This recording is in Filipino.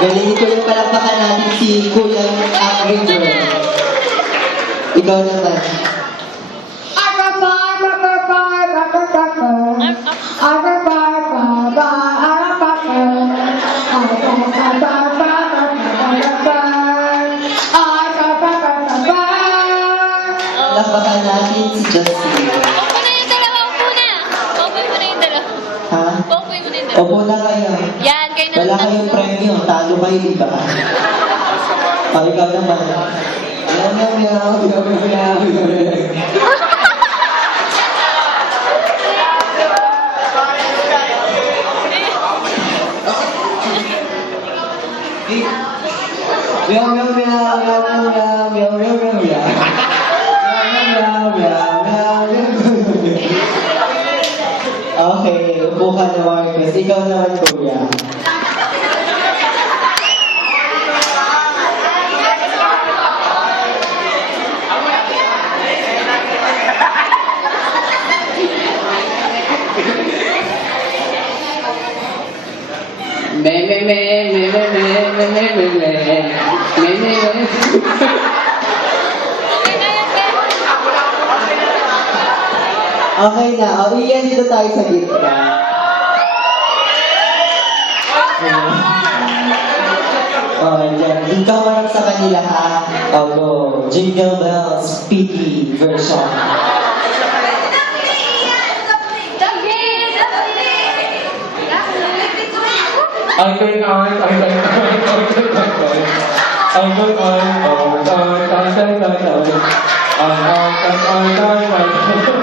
Galing ko yung palakpakan natin si Kuya River. Ikaw naman. Palakpakan natin si Justin. Opo na yung dalawa, opo na. Opo mo na yung dalawa. Ha? Opo mo na yung dalawa. Opo na kayo. Yan, kayo na Wala kayong premyo. Talo kayo, di ba? O, ikaw naman. Mo, meow, meow, meow, meow. Meow, meow, meow, meow, bukan naman quest. Ikaw naman, kuya. me, me, me, me, me, me. Okay na. O, iyan dito tayo sa gitna. Oh, yan. Dito marap sa kanila, ha? O, go. Jingle Bells, PD version. Ang good on, ang good on, ang good on, ang good on, ang good on, ang good on, ang good on, ang good on, ang good on,